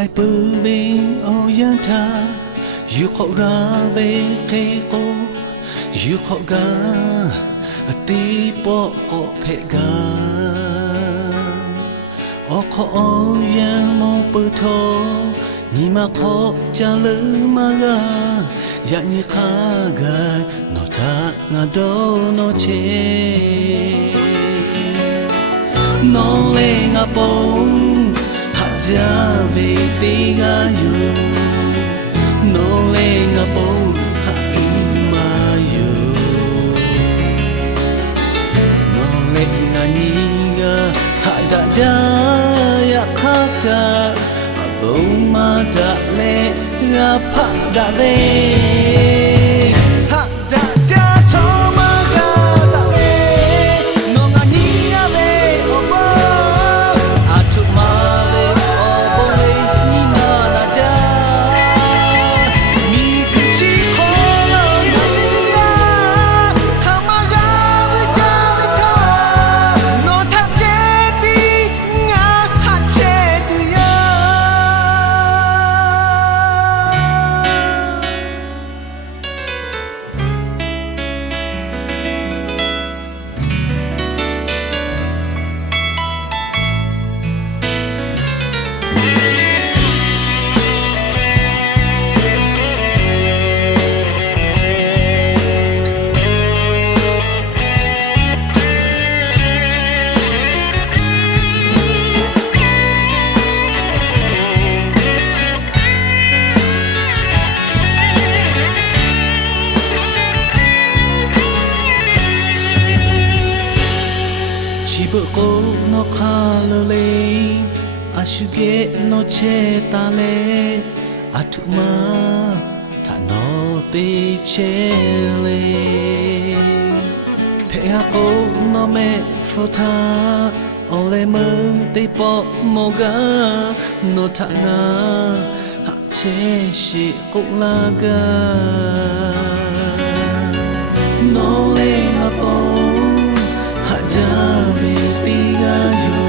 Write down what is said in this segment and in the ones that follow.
phải bư bên ô yên tha yêu khó ga về cây cô yêu khó ga tí bộ cổ phê ga ô khó yên mô bư thô ni mà khó cha lư mà ga ya ni kha ga no ta nga do no che no le nga bông ja về tí ga yêu no le nga bông ha ma yêu no le nga ni ga ha da ja ya kha ka bông ma da le ga pa da ve ha da ja cho ma ga da ve no nga ni ya ve o bo a tu ma bữa cô nó khá lơ lê a su ghé nó che ta lê a thu ma thà nó bê che lê pe ha cô nó mẹ phô tha ô lê mơ tê bỏ mô ga nó thà nga hạ che she cũng la ga nó lê ha bông hạ ja về tí ga yêu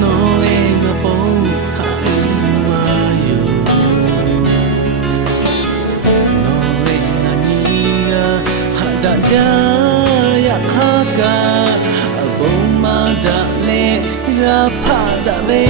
no le nga bông hạ ma yêu no le nga ni ga hạ da ja ya kha ka bông ma da le ga pa da ve